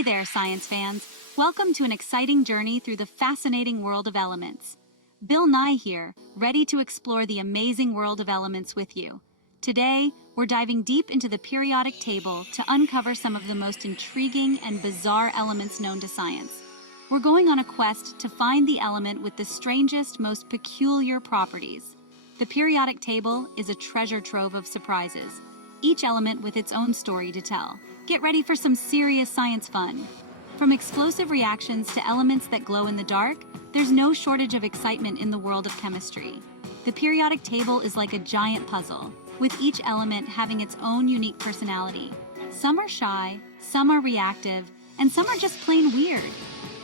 Hey there, science fans. Welcome to an exciting journey through the fascinating world of elements. Bill Nye here, ready to explore the amazing world of elements with you. Today, we're diving deep into the periodic table to uncover some of the most intriguing and bizarre elements known to science. We're going on a quest to find the element with the strangest, most peculiar properties. The periodic table is a treasure trove of surprises, each element with its own story to tell. Get ready for some serious science fun. From explosive reactions to elements that glow in the dark, there's no shortage of excitement in the world of chemistry. The periodic table is like a giant puzzle, with each element having its own unique personality. Some are shy, some are reactive, and some are just plain weird.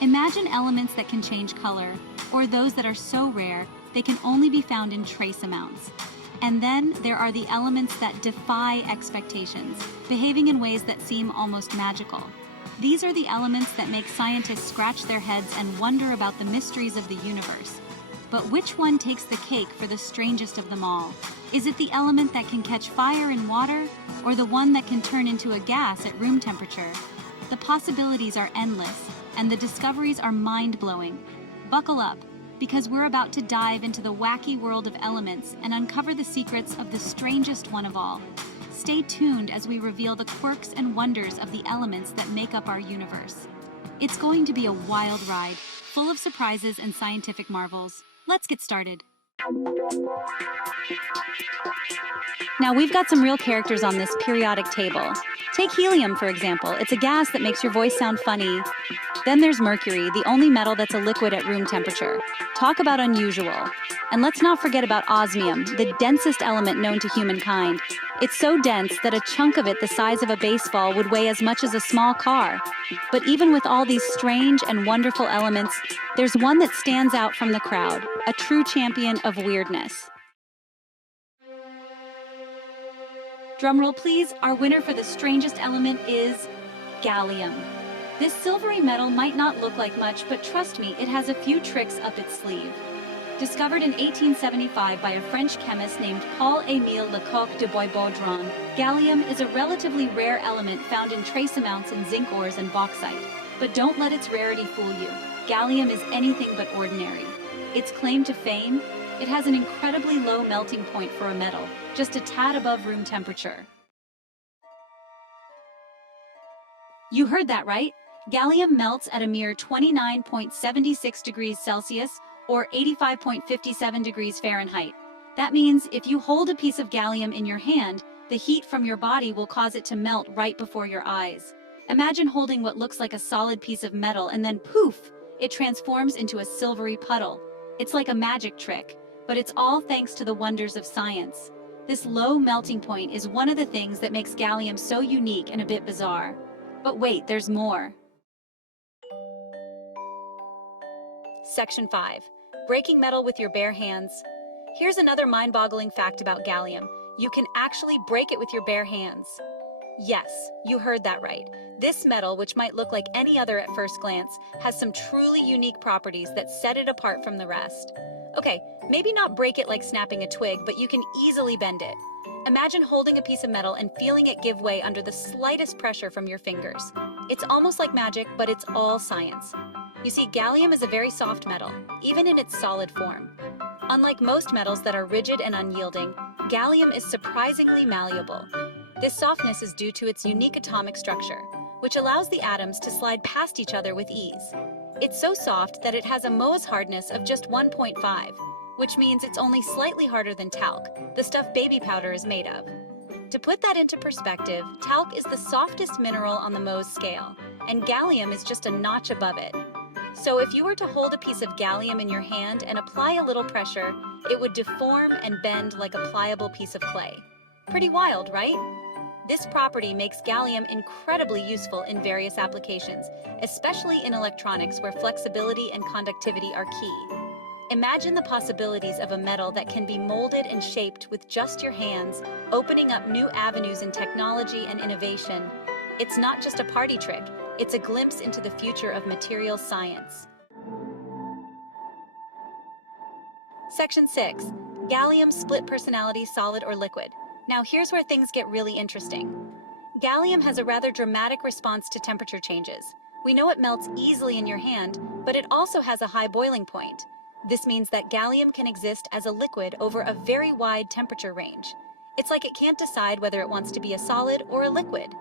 Imagine elements that can change color, or those that are so rare they can only be found in trace amounts. And then there are the elements that defy expectations, behaving in ways that seem almost magical. These are the elements that make scientists scratch their heads and wonder about the mysteries of the universe. But which one takes the cake for the strangest of them all? Is it the element that can catch fire in water, or the one that can turn into a gas at room temperature? The possibilities are endless, and the discoveries are mind-blowing. Buckle up, because we're about to dive into the wacky world of elements and uncover the secrets of the strangest one of all. Stay tuned as we reveal the quirks and wonders of the elements that make up our universe. It's going to be a wild ride, full of surprises and scientific marvels. Let's get started. Now we've got some real characters on this periodic table. Take helium, for example. It's a gas that makes your voice sound funny. Then there's mercury, the only metal that's a liquid at room temperature. Talk about unusual. And let's not forget about osmium, the densest element known to humankind. It's so dense that a chunk of it the size of a baseball would weigh as much as a small car. But even with all these strange and wonderful elements, there's one that stands out from the crowd, a true champion of weirdness. Drumroll please, our winner for the strangest element is gallium. This silvery metal might not look like much, but trust me, it has a few tricks up its sleeve. Discovered in 1875 by a French chemist named Paul-Émile Lecoq de Bois-Baudran, gallium is a relatively rare element found in trace amounts in zinc ores and bauxite. But don't let its rarity fool you. Gallium is anything but ordinary. Its claim to fame? It has an incredibly low melting point for a metal, just a tad above room temperature. You heard that right. Gallium melts at a mere 29.76 degrees Celsius or 85.57 degrees Fahrenheit. That means if you hold a piece of gallium in your hand, the heat from your body will cause it to melt right before your eyes. Imagine holding what looks like a solid piece of metal and then poof, it transforms into a silvery puddle. It's like a magic trick, but it's all thanks to the wonders of science. This low melting point is one of the things that makes gallium so unique and a bit bizarre. But wait, there's more. Section 5. Breaking metal with your bare hands. Here's another mind-boggling fact about gallium. You can actually break it with your bare hands. Yes, you heard that right. This metal, which might look like any other at first glance, has some truly unique properties that set it apart from the rest. Okay, maybe not break it like snapping a twig, but you can easily bend it. Imagine holding a piece of metal and feeling it give way under the slightest pressure from your fingers. It's almost like magic, but it's all science. You see, gallium is a very soft metal, even in its solid form. Unlike most metals that are rigid and unyielding, gallium is surprisingly malleable. This softness is due to its unique atomic structure, which allows the atoms to slide past each other with ease. It's so soft that it has a Mohs hardness of just 1.5, which means it's only slightly harder than talc, the stuff baby powder is made of. To put that into perspective, talc is the softest mineral on the Mohs scale, and gallium is just a notch above it. So if you were to hold a piece of gallium in your hand and apply a little pressure, it would deform and bend like a pliable piece of clay. Pretty wild, right? This property makes gallium incredibly useful in various applications, especially in electronics where flexibility and conductivity are key. Imagine the possibilities of a metal that can be molded and shaped with just your hands, opening up new avenues in technology and innovation. It's not just a party trick, it's a glimpse into the future of materials science. Section 6. Gallium split personality, solid or liquid. Now here's where things get really interesting. Gallium has a rather dramatic response to temperature changes. We know it melts easily in your hand, but it also has a high boiling point. This means that gallium can exist as a liquid over a very wide temperature range. It's like it can't decide whether it wants to be a solid or a liquid.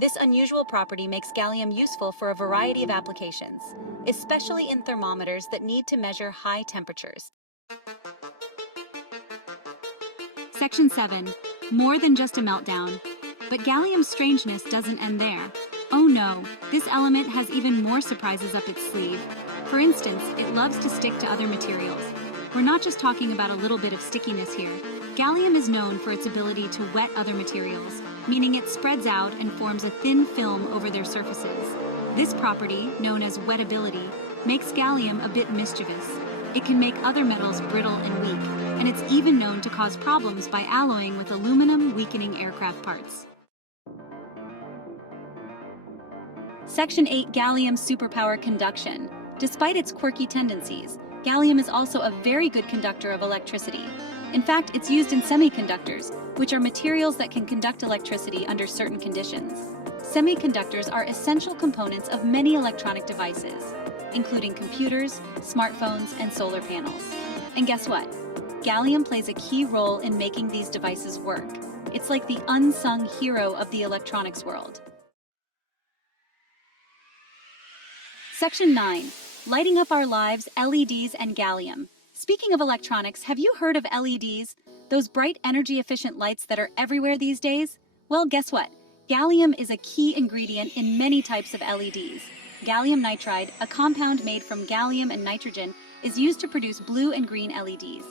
This unusual property makes gallium useful for a variety of applications, especially in thermometers that need to measure high temperatures. Section 7. More than just a meltdown. But gallium's strangeness doesn't end there. Oh no, this element has even more surprises up its sleeve. For instance, it loves to stick to other materials. We're not just talking about a little bit of stickiness here. Gallium is known for its ability to wet other materials, meaning it spreads out and forms a thin film over their surfaces. This property, known as wettability, makes gallium a bit mischievous. It can make other metals brittle and weak, and it's even known to cause problems by alloying with aluminum, weakening aircraft parts. Section 8. Gallium superpower conduction. Despite its quirky tendencies, gallium is also a very good conductor of electricity. In fact, it's used in semiconductors, which are materials that can conduct electricity under certain conditions. Semiconductors are essential components of many electronic devices, including computers, smartphones, and solar panels. And guess what? Gallium plays a key role in making these devices work. It's like the unsung hero of the electronics world. Section 9. Lighting up our lives, LEDs and gallium. Speaking of electronics, have you heard of LEDs? Those bright, energy-efficient lights that are everywhere these days? Well, guess what? Gallium is a key ingredient in many types of LEDs. Gallium nitride, a compound made from gallium and nitrogen, is used to produce blue and green LEDs.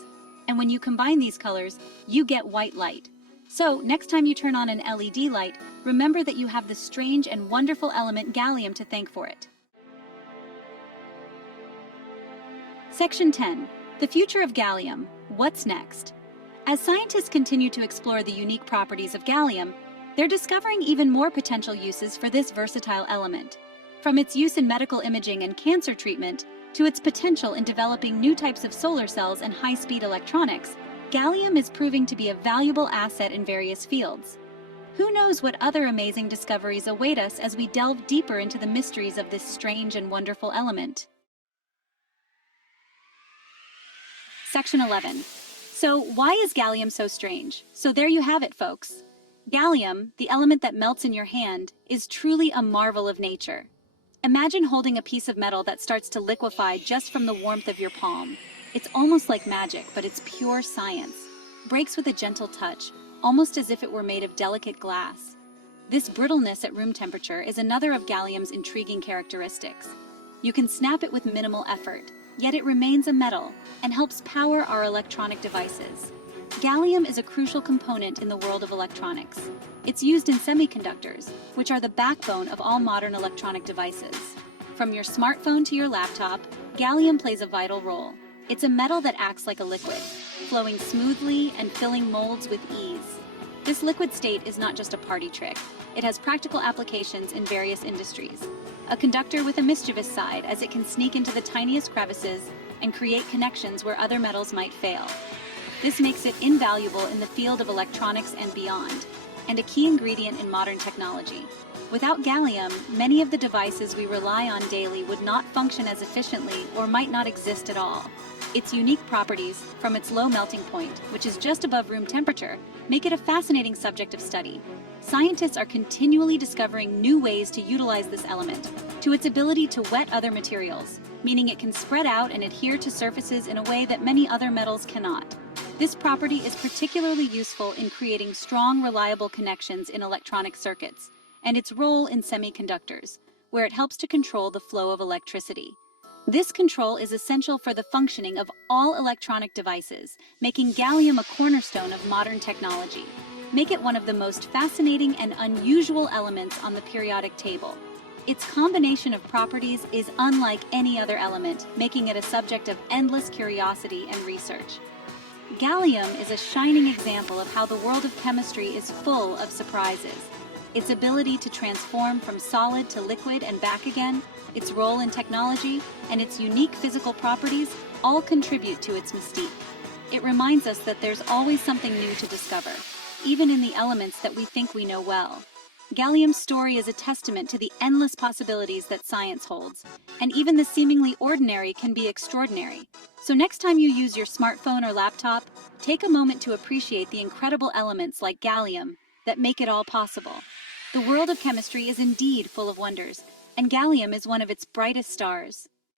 And when you combine these colors, you get white light. So, next time you turn on an LED light, remember that you have the strange and wonderful element gallium to thank for it. Section 10. The future of gallium. What's next? As scientists continue to explore the unique properties of gallium, they're discovering even more potential uses for this versatile element. From its use in medical imaging and cancer treatment, to its potential in developing new types of solar cells and high-speed electronics, gallium is proving to be a valuable asset in various fields. Who knows what other amazing discoveries await us as we delve deeper into the mysteries of this strange and wonderful element? Section 11. So, why is gallium so strange? So there you have it, folks. Gallium, the element that melts in your hand, is truly a marvel of nature. Imagine holding a piece of metal that starts to liquefy just from the warmth of your palm. It's almost like magic, but it's pure science. Breaks with a gentle touch, almost as if it were made of delicate glass. This brittleness at room temperature is another of gallium's intriguing characteristics. You can snap it with minimal effort, yet it remains a metal and helps power our electronic devices. Gallium is a crucial component in the world of electronics. It's used in semiconductors, which are the backbone of all modern electronic devices. From your smartphone to your laptop, gallium plays a vital role. It's a metal that acts like a liquid, flowing smoothly and filling molds with ease. This liquid state is not just a party trick. It has practical applications in various industries. A conductor with a mischievous side, as it can sneak into the tiniest crevices and create connections where other metals might fail. This makes it invaluable in the field of electronics and beyond, and a key ingredient in modern technology. Without gallium, many of the devices we rely on daily would not function as efficiently or might not exist at all. Its unique properties, from its low melting point, which is just above room temperature, make it a fascinating subject of study. Scientists are continually discovering new ways to utilize this element, to its ability to wet other materials, meaning it can spread out and adhere to surfaces in a way that many other metals cannot. This property is particularly useful in creating strong, reliable connections in electronic circuits, and its role in semiconductors, where it helps to control the flow of electricity. This control is essential for the functioning of all electronic devices, making gallium a cornerstone of modern technology. Make it one of the most fascinating and unusual elements on the periodic table. Its combination of properties is unlike any other element, making it a subject of endless curiosity and research. Gallium is a shining example of how the world of chemistry is full of surprises. Its ability to transform from solid to liquid and back again, its role in technology, and its unique physical properties all contribute to its mystique. It reminds us that there's always something new to discover, even in the elements that we think we know well. Gallium's story is a testament to the endless possibilities that science holds, and even the seemingly ordinary can be extraordinary. So next time you use your smartphone or laptop, take a moment to appreciate the incredible elements like gallium that make it all possible. The world of chemistry is indeed full of wonders, and gallium is one of its brightest stars.